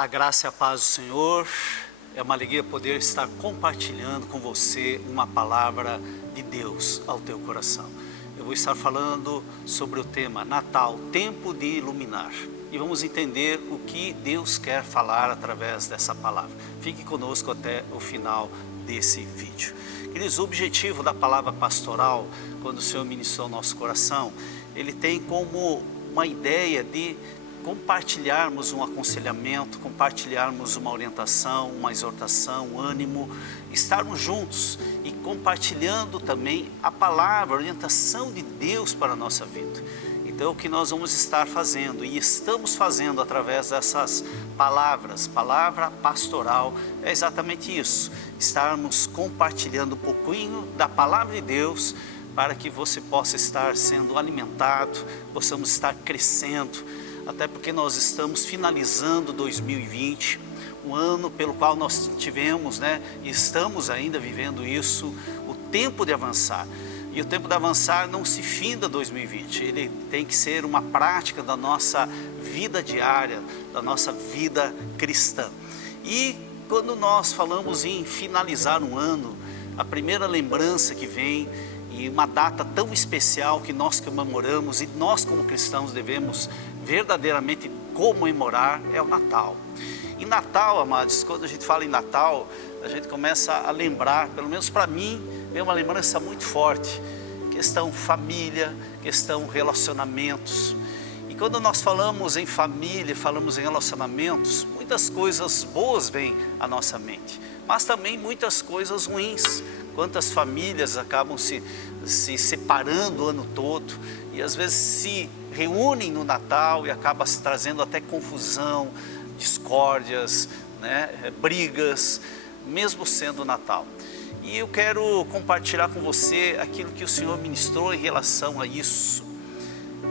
A graça e a paz do Senhor, é uma alegria poder estar compartilhando com você uma palavra de Deus ao teu coração. Eu vou estar falando sobre o tema Natal, tempo de iluminar. E vamos entender o que Deus quer falar através dessa palavra. Fique conosco até o final desse vídeo. Queridos, o objetivo da palavra pastoral, quando o Senhor ministrou ao nosso coração, ele tem como uma ideia de compartilharmos um aconselhamento, compartilharmos uma orientação, uma exortação, um ânimo, estarmos juntos e compartilhando também a palavra, a orientação de Deus para a nossa vida. Então o que nós vamos estar fazendo e estamos fazendo através dessas palavras, palavra pastoral, é exatamente isso, estarmos compartilhando um pouquinho da palavra de Deus para que você possa estar sendo alimentado, possamos estar crescendo, até porque nós estamos finalizando 2020, um ano pelo qual nós tivemos, e estamos ainda vivendo isso, o tempo de avançar. E o tempo de avançar não se finda 2020, ele tem que ser uma prática da nossa vida diária, da nossa vida cristã. E quando nós falamos em finalizar um ano, a primeira lembrança que vem, e uma data tão especial que nós comemoramos e nós como cristãos devemos verdadeiramente comemorar é o Natal. E Natal, amados, quando a gente fala em Natal, a gente começa a lembrar, pelo menos para mim, é uma lembrança muito forte, questão família, questão relacionamentos. E quando nós falamos em família, falamos em relacionamentos, muitas coisas boas vêm à nossa mente, mas também muitas coisas ruins. Quantas famílias acabam se separando o ano todo e às vezes se reúnem no Natal e acaba se trazendo até confusão, discórdias, brigas, mesmo sendo Natal. E eu quero compartilhar com você aquilo que o Senhor ministrou em relação a isso.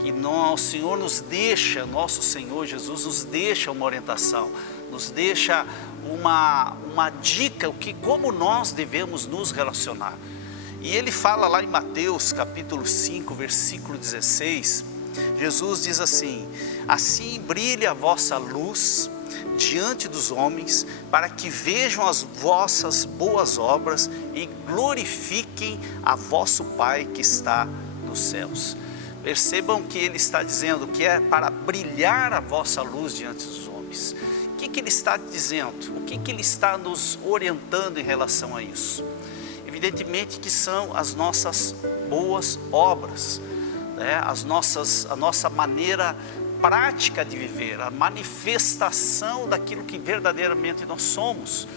Que o Senhor nos deixa, nosso Senhor Jesus nos deixa uma orientação, nos deixa uma dica, como nós devemos nos relacionar. E ele fala lá em Mateus capítulo 5, versículo 16, Jesus diz assim: assim brilhe a vossa luz diante dos homens, para que vejam as vossas boas obras e glorifiquem a vosso Pai que está nos céus. Percebam que ele está dizendo que é para brilhar a vossa luz diante dos homens. O que ele está dizendo? O que ele está nos orientando em relação a isso? Evidentemente que são as nossas boas obras, a nossa maneira prática de viver, a manifestação daquilo que verdadeiramente nós somos.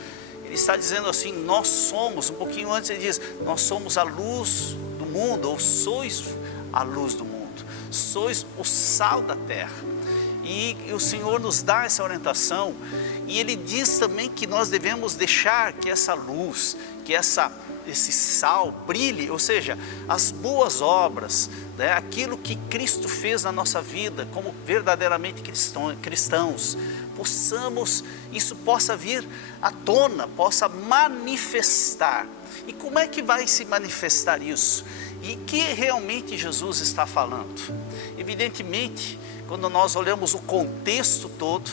Ele está dizendo assim, nós somos, um pouquinho antes ele diz, nós somos a luz do mundo, ou sois a luz do mundo, sois o sal da terra. E o Senhor nos dá essa orientação, e Ele diz também que nós devemos deixar que essa luz, que esse sal brilhe, ou seja, as boas obras, aquilo que Cristo fez na nossa vida, como verdadeiramente cristãos, isso possa vir à tona, possa manifestar. E como é que vai se manifestar isso? E que realmente Jesus está falando? Evidentemente, quando nós olhamos o contexto todo,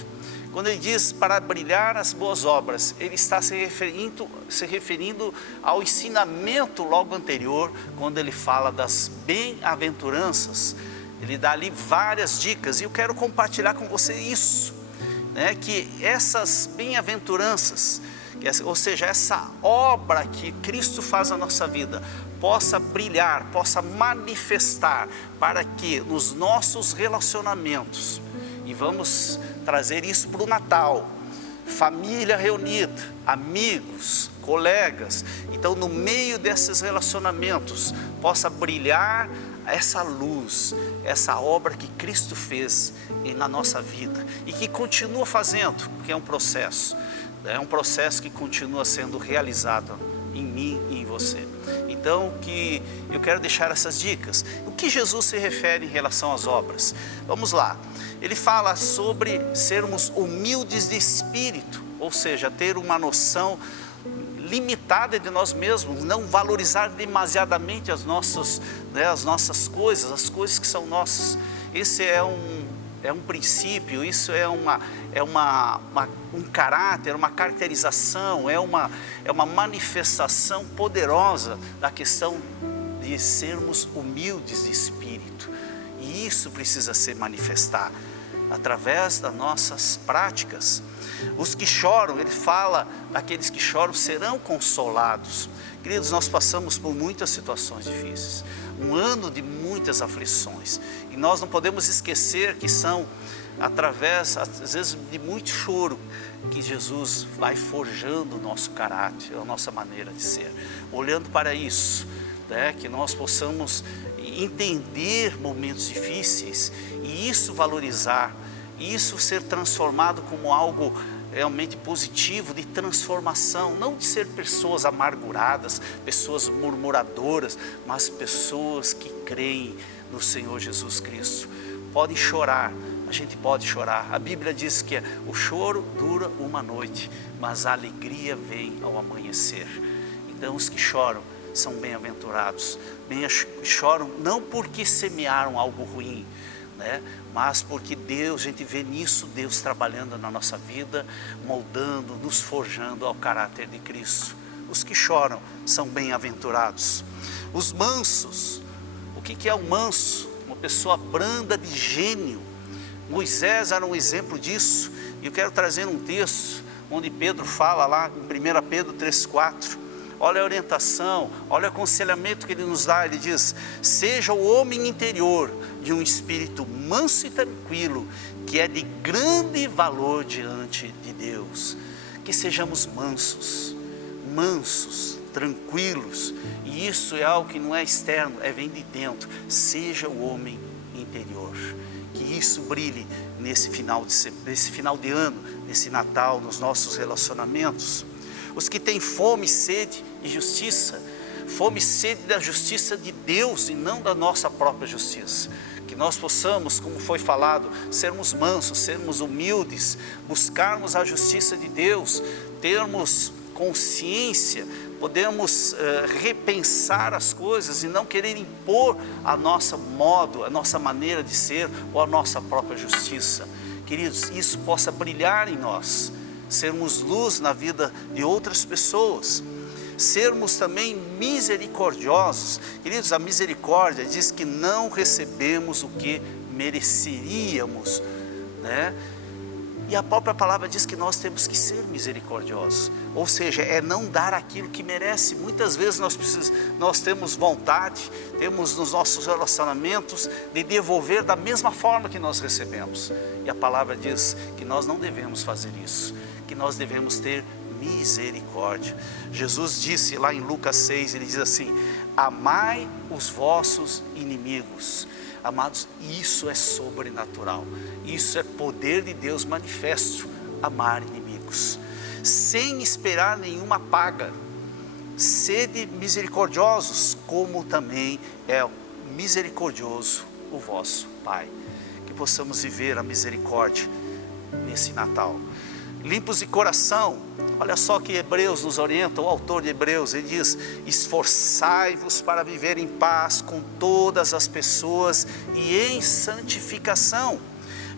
quando ele diz para brilhar as boas obras, ele está se referindo ao ensinamento logo anterior, quando ele fala das bem-aventuranças. Ele dá ali várias dicas e eu quero compartilhar com você isso, que essas bem-aventuranças, ou seja, essa obra que Cristo faz na nossa vida, possa brilhar, possa manifestar, para que nos nossos relacionamentos, e vamos trazer isso para o Natal, família reunida, amigos, colegas, então no meio desses relacionamentos, possa brilhar essa luz, essa obra que Cristo fez na nossa vida, e que continua fazendo, porque é um processo que continua sendo realizado em mim e em você. Então, que eu quero deixar essas dicas. O que Jesus se refere em relação às obras? Vamos lá. Ele fala sobre sermos humildes de espírito, ou seja, ter uma noção limitada de nós mesmos, não valorizar demasiadamente as nossas coisas, as coisas que são nossas. Esse é é um princípio, isso é um caráter, uma caracterização, é uma manifestação poderosa da questão de sermos humildes de espírito. E isso precisa ser manifestado através das nossas práticas. Os que choram, ele fala, aqueles que choram serão consolados. Queridos, nós passamos por muitas situações difíceis, um ano de muitas aflições, e nós não podemos esquecer que são através, às vezes, de muito choro, que Jesus vai forjando o nosso caráter, a nossa maneira de ser. Olhando para isso, que nós possamos entender momentos difíceis e isso valorizar, e isso ser transformado como algo realmente positivo, de transformação, não de ser pessoas amarguradas, pessoas murmuradoras, mas pessoas que creem no Senhor Jesus Cristo. Podem chorar, a gente pode chorar. A Bíblia diz que o choro dura uma noite, mas a alegria vem ao amanhecer. Então os que choram são bem-aventurados. Choram não porque semearam algo ruim, mas porque Deus, a gente vê nisso Deus trabalhando na nossa vida, moldando, nos forjando ao caráter de Cristo. Os que choram são bem-aventurados. Os mansos, o que é um manso? Uma pessoa branda de gênio. Moisés era um exemplo disso, e eu quero trazer um texto onde Pedro fala lá em 1 Pedro 3,4, olha a orientação, olha o aconselhamento que ele nos dá. Ele diz: seja o homem interior de um espírito manso e tranquilo, que é de grande valor diante de Deus. Que sejamos mansos, tranquilos, e isso é algo que não é externo, vem de dentro. Seja o homem interior, que isso brilhe nesse final de ano, nesse Natal, nos nossos relacionamentos. Os que têm fome e sede de justiça, fome e sede da justiça de Deus e não da nossa própria justiça. Que nós possamos, como foi falado, sermos mansos, sermos humildes, buscarmos a justiça de Deus, termos consciência, podemos repensar as coisas e não querer impor a nossa modo, a nossa maneira de ser ou a nossa própria justiça. Queridos, isso possa brilhar em nós, sermos luz na vida de outras pessoas, sermos também misericordiosos. Queridos, a misericórdia diz que não recebemos o que mereceríamos, E a própria palavra diz que nós temos que ser misericordiosos, ou seja, é não dar aquilo que merece. Muitas vezes nós temos vontade, temos nos nossos relacionamentos de devolver da mesma forma que nós recebemos, e a palavra diz que nós não devemos fazer isso, que nós devemos ter misericórdia. Jesus disse lá em Lucas 6, ele diz assim: amai os vossos inimigos. Amados, isso é sobrenatural, isso é poder de Deus manifesto, amar inimigos, sem esperar nenhuma paga. Sede misericordiosos, como também é misericordioso o vosso Pai. Que possamos viver a misericórdia nesse Natal. Limpos de coração, olha só que Hebreus nos orienta, o autor de Hebreus, ele diz: esforçai-vos para viver em paz com todas as pessoas e em santificação,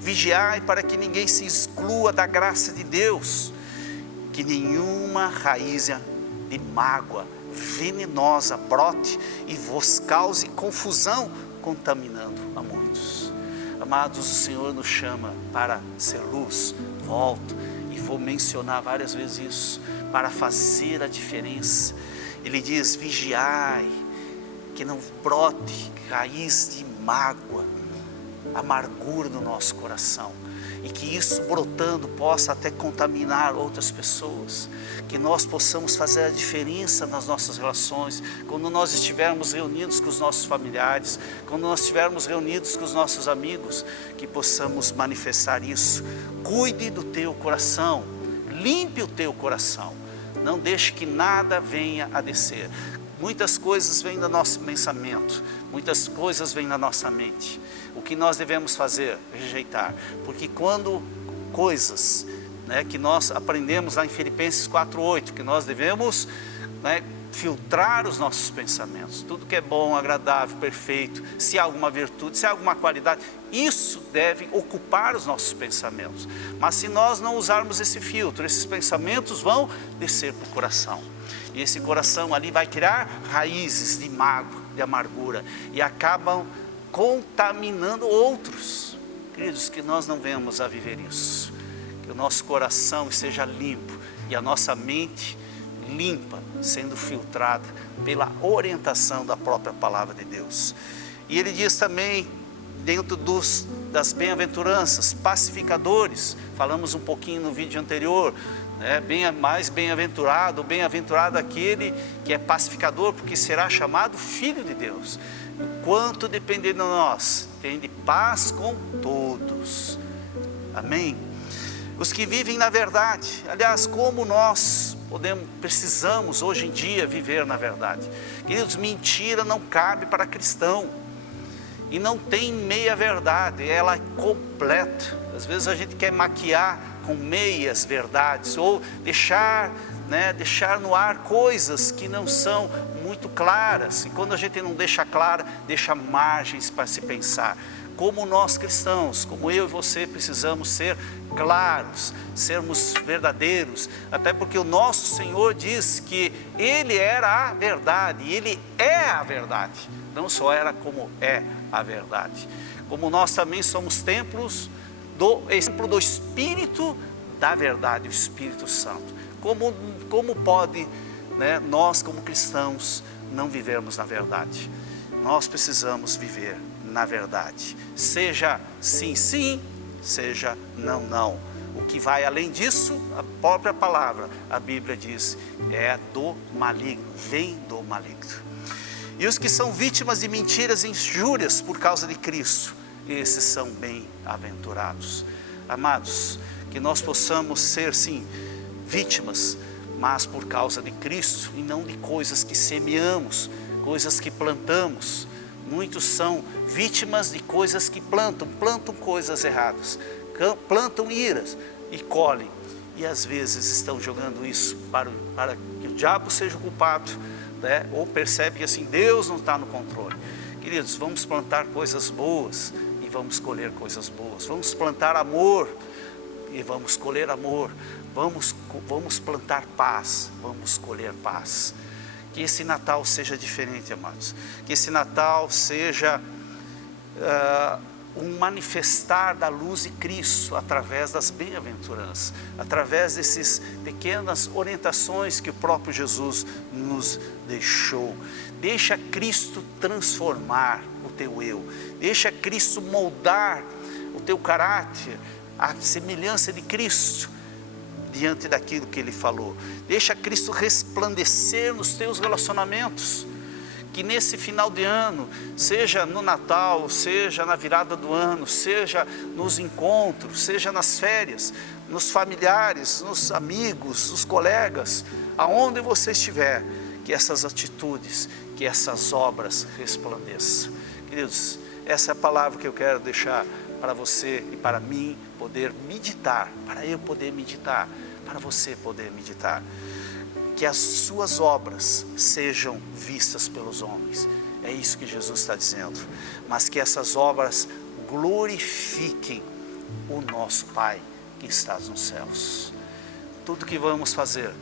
vigiai para que ninguém se exclua da graça de Deus, que nenhuma raiz de mágoa venenosa brote e vos cause confusão, contaminando a muitos. Amados, o Senhor nos chama para ser luz. Volto e vou mencionar várias vezes isso, para fazer a diferença. Ele diz: vigiai, que não brote raiz de mágoa, amargura no nosso coração, e que isso brotando possa até contaminar outras pessoas. Que nós possamos fazer a diferença nas nossas relações, quando nós estivermos reunidos com os nossos familiares, quando nós estivermos reunidos com os nossos amigos, que possamos manifestar isso. Cuide do teu coração, limpe o teu coração, não deixe que nada venha a descer. Muitas coisas vêm do nosso pensamento, muitas coisas vêm da nossa mente. O que nós devemos fazer? Rejeitar, porque quando coisas que nós aprendemos lá em Filipenses 4:8, que nós devemos filtrar os nossos pensamentos. Tudo que é bom, agradável, perfeito, se há alguma virtude, se há alguma qualidade, isso deve ocupar os nossos pensamentos. Mas se nós não usarmos esse filtro, esses pensamentos vão descer para o coração. E esse coração ali vai criar raízes de mágoa, de amargura, e acabam contaminando outros. Queridos, que nós não venhamos a viver isso. Que o nosso coração esteja limpo e a nossa mente limpa, sendo filtrada pela orientação da própria palavra de Deus. E ele diz também, dentro das bem-aventuranças, pacificadores, falamos um pouquinho no vídeo anterior, mais bem-aventurado, bem-aventurado aquele que é pacificador, porque será chamado filho de Deus. Quanto depender de nós, tem de paz com todos. Amém? Os que vivem na verdade, aliás, como nós precisamos hoje em dia viver na verdade. Queridos, mentira não cabe para cristão. E não tem meia verdade, ela é completa. Às vezes a gente quer maquiar com meias verdades, ou deixar no ar coisas que não são muito claras. E quando a gente não deixa clara, deixa margens para se pensar. Como nós cristãos, como eu e você, precisamos ser claros, sermos verdadeiros, até porque o nosso Senhor diz que Ele era a verdade, e Ele é a verdade, não só era como é a verdade. Como nós também somos templos do Espírito da verdade, o Espírito Santo. Como pode, nós como cristãos não vivermos na verdade? Nós precisamos viver na verdade, seja sim, sim, seja não, não. O que vai além disso, a própria palavra, a Bíblia diz, é do maligno, vem do maligno. E os que são vítimas de mentiras e injúrias por causa de Cristo, esses são bem-aventurados. Amados, que nós possamos ser sim, vítimas, mas por causa de Cristo, e não de coisas que semeamos, coisas que plantamos. Muitos são vítimas de coisas que plantam coisas erradas, plantam iras e colhem. E às vezes estão jogando isso para que o diabo seja o culpado, ou percebe que assim Deus não está no controle. Queridos, vamos plantar coisas boas e vamos colher coisas boas. Vamos plantar amor e vamos colher amor. Vamos plantar paz, vamos colher paz. Que esse Natal seja diferente, amados. Que esse Natal seja um manifestar da luz de Cristo através das bem-aventuranças, através dessas pequenas orientações que o próprio Jesus nos deixou. Deixa Cristo transformar o teu eu, deixa Cristo moldar o teu caráter, a semelhança de Cristo, diante daquilo que Ele falou. Deixa Cristo resplandecer nos teus relacionamentos, que nesse final de ano, seja no Natal, seja na virada do ano, seja nos encontros, seja nas férias, nos familiares, nos amigos, nos colegas, aonde você estiver, que essas atitudes, que essas obras resplandeçam. Queridos, essa é a palavra que eu quero deixar para você e para mim poder meditar, para eu poder meditar, para você poder meditar. Que as suas obras sejam vistas pelos homens. É isso que Jesus está dizendo. Mas que essas obras glorifiquem o nosso Pai que está nos céus. Tudo que vamos fazer,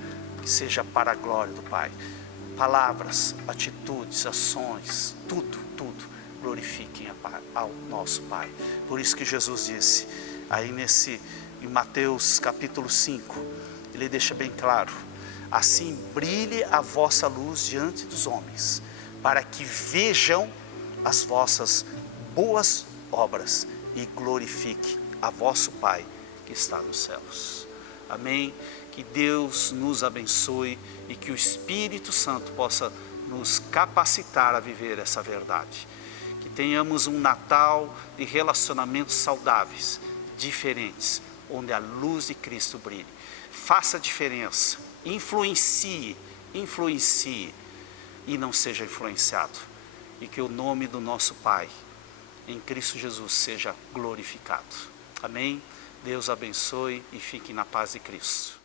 que seja para a glória do Pai. Palavras, atitudes, ações, tudo glorifiquem ao nosso Pai. Por isso que Jesus disse, aí em Mateus capítulo 5, Ele deixa bem claro: assim brilhe a vossa luz diante dos homens, para que vejam as vossas boas obras e glorifique a vosso Pai que está nos céus. Amém? Que Deus nos abençoe e que o Espírito Santo possa nos capacitar a viver essa verdade. Que tenhamos um Natal de relacionamentos saudáveis, diferentes, onde a luz de Cristo brilhe. Faça a diferença, influencie e não seja influenciado. E que o nome do nosso Pai, em Cristo Jesus, seja glorificado. Amém? Deus abençoe e fique na paz de Cristo.